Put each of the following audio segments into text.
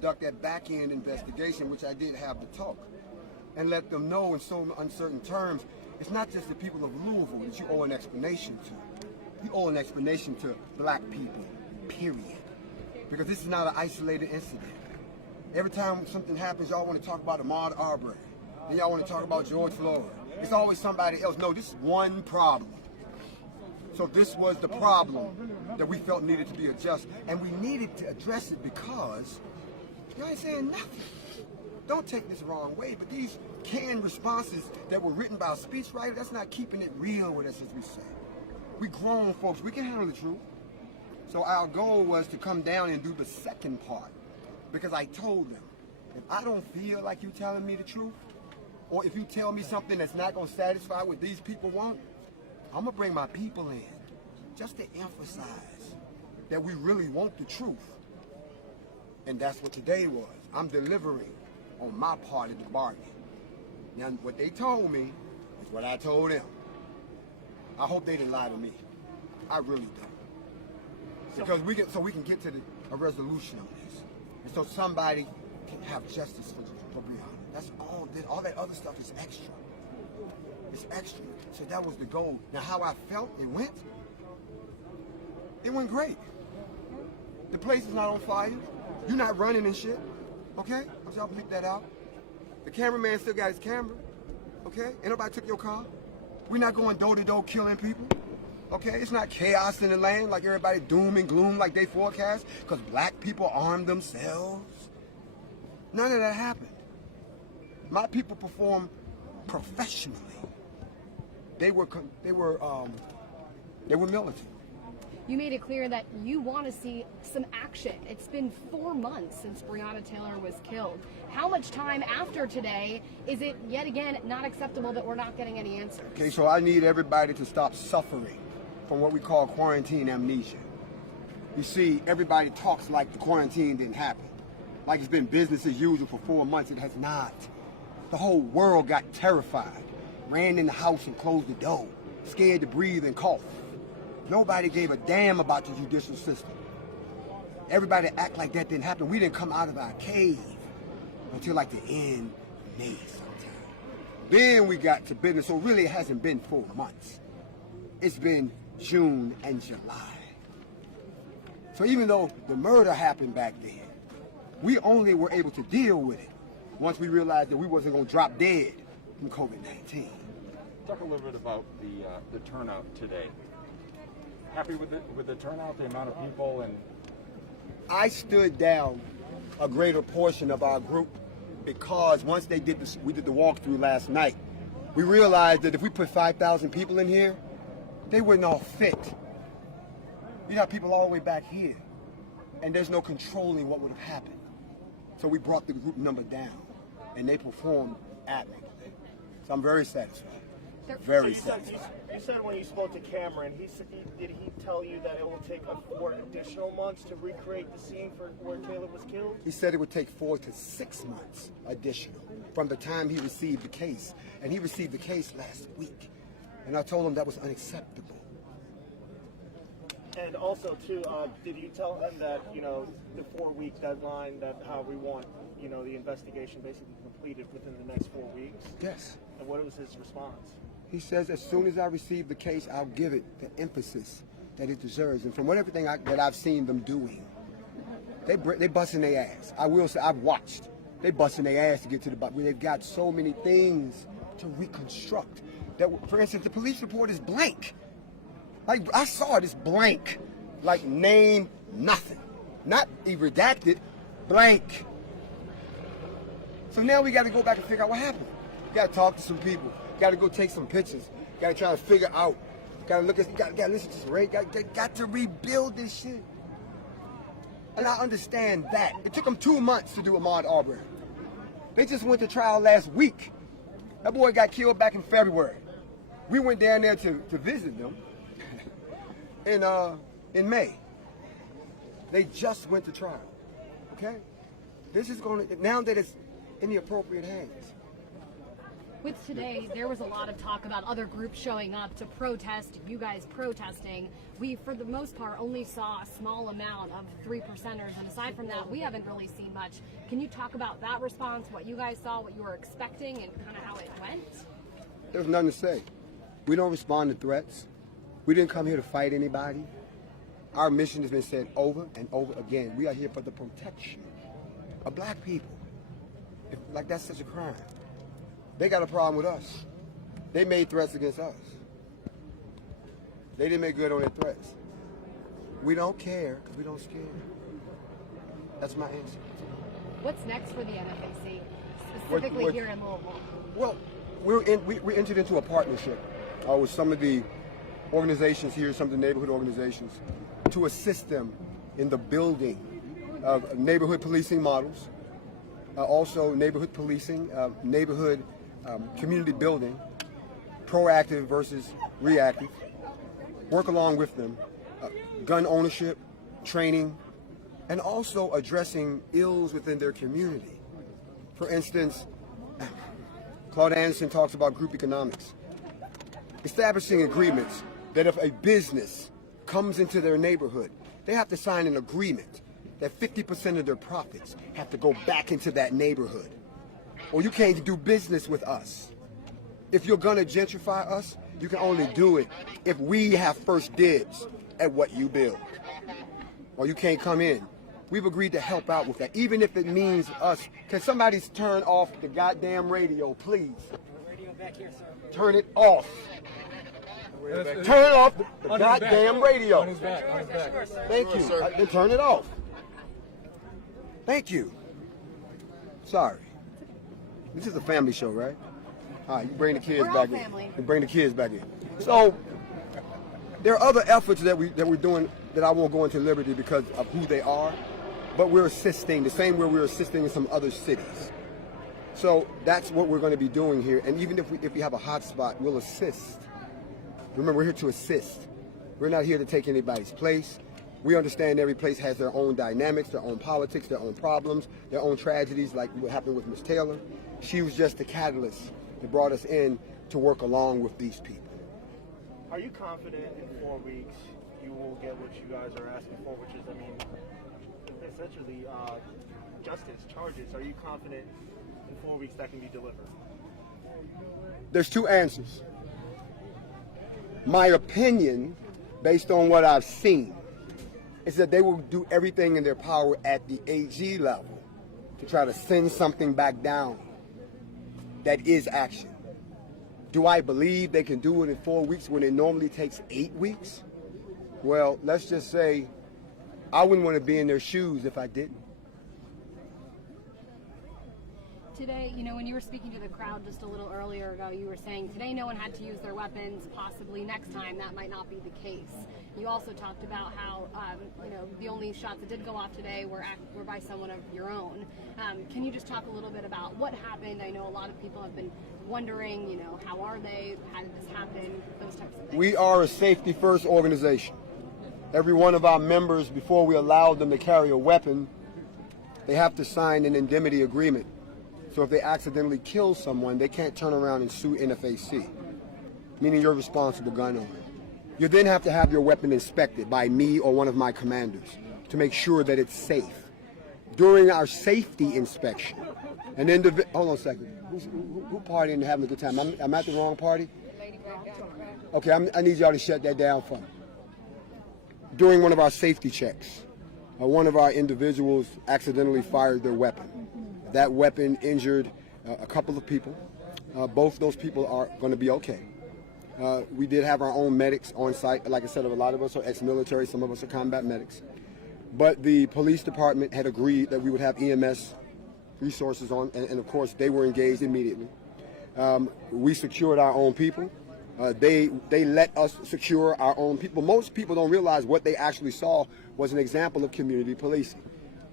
conduct that back-end investigation, which I did have the talk, and let them know in so uncertain terms, it's not just the people of Louisville that you owe an explanation to. You owe an explanation to black people, period. Because this is not an isolated incident. Every time something happens, y'all want to talk about Ahmaud Arbery. Then y'all want to talk about George Floyd. It's always somebody else. No, this is one problem. So this was the problem that we felt needed to be addressed. And we needed to address it because you ain't saying nothing. Don't take this the wrong way, but these canned responses that were written by a speechwriter, that's not keeping it real with us, as we say. We grown folks, we can handle the truth. So our goal was to come down and do the second part, because I told them, if I don't feel like you telling me the truth, or if you tell me something that's not going to satisfy what these people want, I'm going to bring my people in, just to emphasize that we really want the truth. And that's what today was. I'm delivering on my part of the bargain. Now, what they told me is what I told them. I hope they didn't lie to me. I really do. Because we can get to a resolution on this. And so somebody can have justice for Breonna. That's all. All that other stuff is extra. It's extra. So that was the goal. Now, how I felt it went great. The place is not on fire. You're not running and shit. Okay? I'm y'all pick that out. The cameraman still got his camera. Okay? Ain't nobody took your car. We're not going door to door killing people. Okay? It's not chaos in the land like everybody doom and gloom like they forecast because black people armed themselves. None of that happened. My people performed professionally. They were militant. You made it clear that you want to see some action. It's been 4 months since Breonna Taylor was killed. How much time after today is it yet again not acceptable that we're not getting any answers? Okay, so I need everybody to stop suffering from what we call quarantine amnesia. You see, everybody talks like the quarantine didn't happen. Like it's been business as usual for 4 months. It has not. The whole world got terrified, ran in the house and closed the door, scared to breathe and cough. Nobody gave a damn about the judicial system. Everybody act like that didn't happen. We didn't come out of our cave until like the end of May sometime. Then we got to business, so really it hasn't been 4 months. It's been June and July. So even though the murder happened back then, we only were able to deal with it once we realized that we wasn't going to drop dead from COVID-19. Talk a little bit about the turnout today. Happy with the turnout, the amount of people, and I stood down a greater portion of our group because once we did the walkthrough last night, we realized that if we put 5,000 people in here, they wouldn't all fit. You got people all the way back here, and there's no controlling what would have happened. So we brought the group number down, and they performed admirably. So I'm very satisfied. Very satisfied. You said when you spoke to Cameron, did he tell you that it will take 4 additional months to recreate the scene for where Taylor was killed? He said it would take 4 to 6 months additional from the time he received the case. And he received the case last week. And I told him that was unacceptable. And also, too, did you tell him that, the 4-week deadline, that how we want, the investigation basically completed within the next 4 weeks? Yes. And what was his response? He says as soon as I receive the case, I'll give it the emphasis that it deserves. And from everything that I've seen them doing, they busting their ass. I will say, I've watched. They busting their ass to get to the bottom. They've got so many things to reconstruct. That, for instance, the police report is blank. Like, I saw it, it's blank. Like, name nothing. Not redacted, blank. So now we got to go back and figure out what happened. Got to talk to some people. Got to go take some pictures. Got to try to figure out. Got to look at. Got to listen to some radio. Got to rebuild this shit. And I understand that. It took them 2 months to do Ahmaud Arbery. They just went to trial last week. That boy got killed back in February. We went down there to visit them in May. They just went to trial. Okay? This is going to, now that it's in the appropriate hands, With today, there was a lot of talk about other groups showing up to protest, you guys protesting. We, for the most part, only saw a small amount of 3%ers, and aside from that, we haven't really seen much. Can you talk about that response, what you guys saw, what you were expecting, and kind of how it went? There's nothing to say. We don't respond to threats. We didn't come here to fight anybody. Our mission has been said over and over again. We are here for the protection of black people. Like that's such a crime. They got a problem with us. They made threats against us. They didn't make good on their threats. We don't care because we don't scare. That's my answer. What's next for the NFAC, specifically here in Louisville? Well, we entered into a partnership with some of the organizations here, some of the neighborhood organizations, to assist them in the building of neighborhood policing models, also neighborhood policing, neighborhood community building, proactive versus reactive, work along with them, gun ownership, training, and also addressing ills within their community. For instance, Claude Anderson talks about group economics, establishing agreements that if a business comes into their neighborhood, they have to sign an agreement that 50% of their profits have to go back into that neighborhood, or you can't do business with us. If you're gonna gentrify us, you can only do it if we have first dibs at what you build, or you can't come in. We've agreed to help out with that, even if it means us. Can somebody turn off the goddamn radio, please? Radio back here, sir. Turn it off. Turn off the goddamn radio. On his back. Thank you. Then turn it off. Thank you. Sorry. This is a family show, right? All right, you bring the kids We're all back family. in. You bring the kids back in. So there are other efforts that we're doing that I won't go into liberty because of who they are, but we're assisting the same way we're assisting in some other cities. So that's what we're going to be doing here. And even if we have a hot spot, we'll assist. Remember, we're here to assist. We're not here to take anybody's place. We understand every place has their own dynamics, their own politics, their own problems, their own tragedies, like what happened with Ms. Taylor. She was just the catalyst that brought us in to work along with these people. Are you confident in 4 weeks you will get what you guys are asking for, which is, I mean, essentially justice, charges? Are you confident in 4 weeks that can be delivered? There's two answers. My opinion, based on what I've seen, is that they will do everything in their power at the AG level to try to send something back down that is action. Do I believe they can do it in 4 weeks when it normally takes 8 weeks? Well, let's just say I wouldn't want to be in their shoes if I didn't. Today, you know, when you were speaking to the crowd just a little earlier ago, you were saying today no one had to use their weapons. Possibly next time that might not be the case. You also talked about how, you know, the only shots that did go off today were by someone of your own. Can you just talk a little bit about what happened? I know a lot of people have been wondering, you know, how are they? How did this happen? Those types of things. We are a safety first organization. Every one of our members, before we allow them to carry a weapon, they have to sign an indemnity agreement. So if they accidentally kill someone, they can't turn around and sue NFAC, meaning you're a responsible gun owner. You then have to have your weapon inspected by me or one of my commanders to make sure that it's safe. During our safety inspection, hold on a second. Who partying and having a good time? I'm at the wrong party? Okay, I need y'all to shut that down for me. During one of our safety checks, one of our individuals accidentally fired their weapon. That weapon injured a couple of people. Both those people are going to be okay. We did have our own medics on site. Like I said, a lot of us are ex-military, some of us are combat medics. But the police department had agreed that we would have EMS resources on, and of course they were engaged immediately. We secured our own people. They let us secure our own people. Most people don't realize what they actually saw was an example of community policing.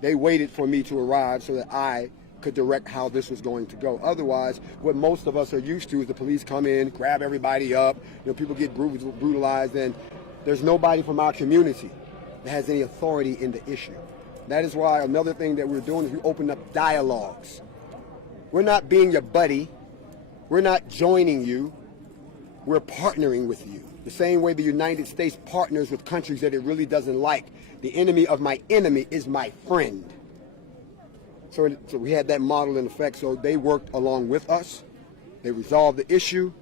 They waited for me to arrive so that I could direct how this was going to go. Otherwise, what most of us are used to is the police come in, grab everybody up, you know, people get brutalized, and there's nobody from our community that has any authority in the issue. That is why another thing that we're doing is we open up dialogues. We're not being your buddy. We're not joining you. We're partnering with you. The same way the United States partners with countries that it really doesn't like. The enemy of my enemy is my friend. So we had that model in effect. So they worked along with us. They resolved the issue.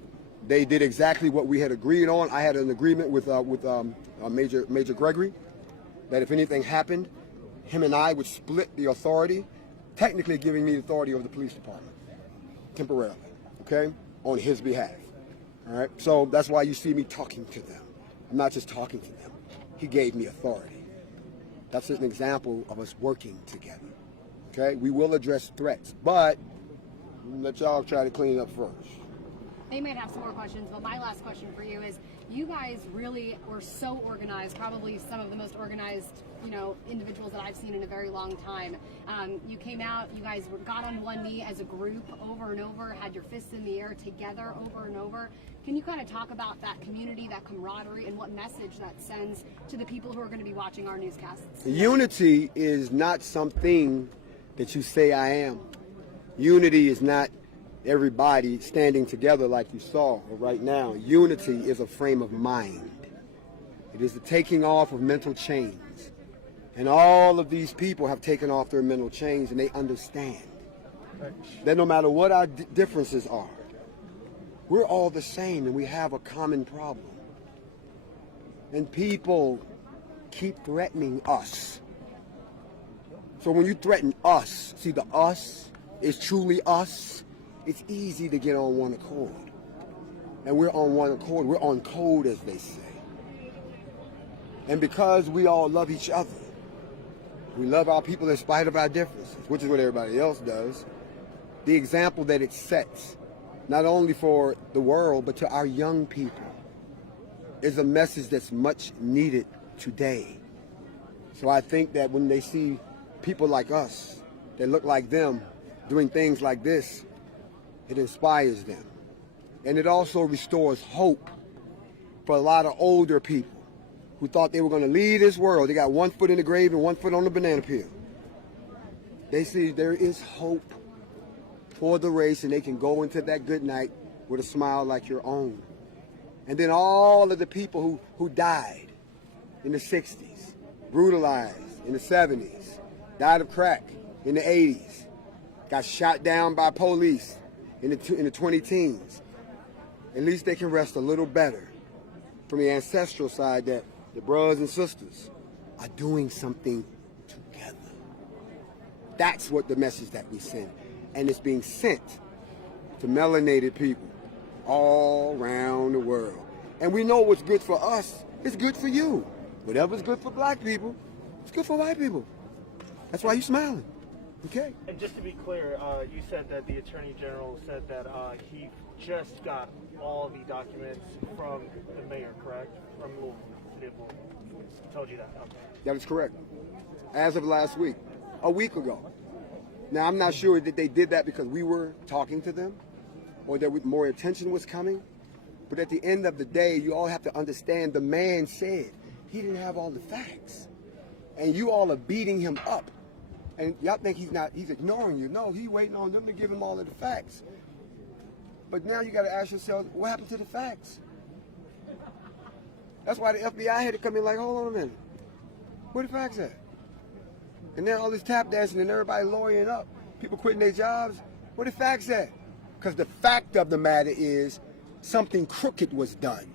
They did exactly what we had agreed on. I had an agreement with Major Gregory that if anything happened, him and I would split the authority, technically giving me the authority over the police department, temporarily, okay, on his behalf. All right, so that's why you see me talking to them. I'm not just talking to them. He gave me authority. That's an example of us working together. Okay, we will address threats, but let y'all try to clean it up first. They might have some more questions, but my last question for you is, you guys really were so organized, probably some of the most organized, individuals that I've seen in a very long time. You came out, you guys got on one knee as a group over and over, had your fists in the air together over and over. Can you kind of talk about that community, that camaraderie, and what message that sends to the people who are going to be watching our newscasts? Unity is not something that you say I am. Unity is not everybody standing together like you saw right now. Unity is a frame of mind. It is the taking off of mental chains. And all of these people have taken off their mental chains, and they understand that no matter what our differences are, we're all the same and we have a common problem. And people keep threatening us. So when you threaten us, see, the us is truly us, it's easy to get on one accord. And we're on one accord. We're on code, as they say. And because we all love each other, we love our people in spite of our differences, which is what everybody else does. The example that it sets, not only for the world, but to our young people, is a message that's much needed today. So I think that when they see people like us that look like them doing things like this, it inspires them. And it also restores hope for a lot of older people who thought they were going to leave this world. They got one foot in the grave and one foot on the banana peel. They see there is hope for the race, and they can go into that good night with a smile like your own. And then all of the people who died in the 60s, brutalized in the 70s, died of crack in the 80s, got shot down by police in the 20-teens. At least they can rest a little better from the ancestral side that the brothers and sisters are doing something together. That's what the message that we send. And it's being sent to melanated people all around the world. And we know what's good for us is good for you. Whatever's good for black people, it's good for white people. That's why you're smiling. Okay? And just to be clear, you said that the Attorney General said that he just got all the documents from the mayor, correct? From Louisville, City of Louisville. He told you that? Okay. That is correct. As of last week, a week ago. Now, I'm not sure that they did that because we were talking to them or that more attention was coming. But at the end of the day, you all have to understand the man said he didn't have all the facts. And you all are beating him up. And y'all think he's ignoring you. No, he's waiting on them to give him all of the facts. But now you got to ask yourself, what happened to the facts? That's why the FBI had to come in like, hold on a minute. Where the facts at? And then all this tap dancing and everybody lawyering up, people quitting their jobs. Where the facts at? Because the fact of the matter is something crooked was done.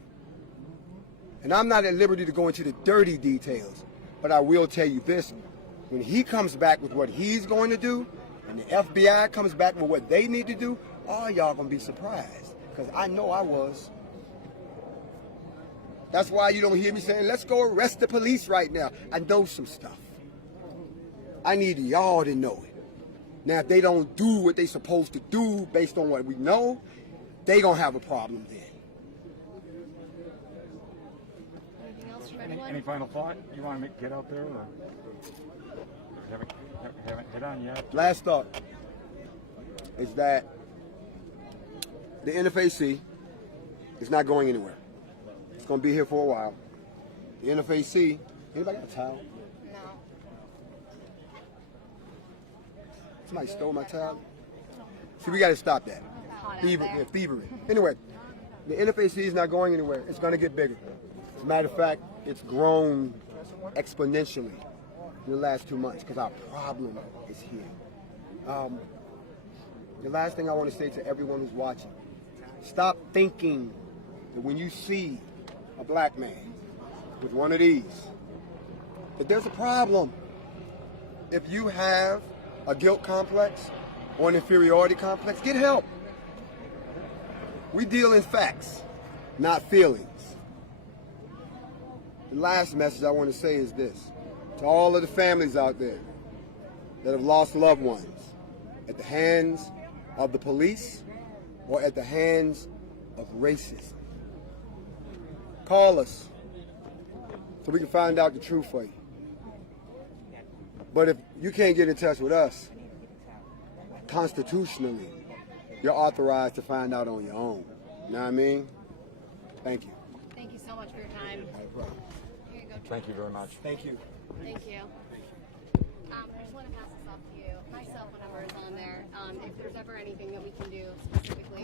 And I'm not at liberty to go into the dirty details, but I will tell you this. When he comes back with what he's going to do, and the FBI comes back with what they need to do, all y'all gonna be surprised. Because I know I was. That's why you don't hear me saying, let's go arrest the police right now. I know some stuff. I need y'all to know it. Now, if they don't do what they're supposed to do based on what we know, they gonna have a problem then. Anything else from anyone? Any final thought you want to get out there, or haven't hit on yet? Last thought is that the NFAC is not going anywhere. It's going to be here for a while. The NFAC, anybody got a towel? No. Somebody stole my towel? See, we got to stop that. It's hot thievery. Anyway, the NFAC is not going anywhere. It's going to get bigger. As a matter of fact, it's grown exponentially in the last 2 months because our problem is here. The last thing I want to say to everyone who's watching, stop thinking that when you see a black man with one of these, that there's a problem. If you have a guilt complex or an inferiority complex, get help. We deal in facts, not feelings. The last message I want to say is this. To all of the families out there that have lost loved ones at the hands of the police or at the hands of racism, call us so we can find out the truth for you. But if you can't get in touch with us, constitutionally, you're authorized to find out on your own. You know what I mean? Thank you. Thank you so much for your time. Here you go. Thank you very much. Thank you. Thank you. I just want to pass this off to you. Myself, whatever is on there. If there's ever anything that we can do specifically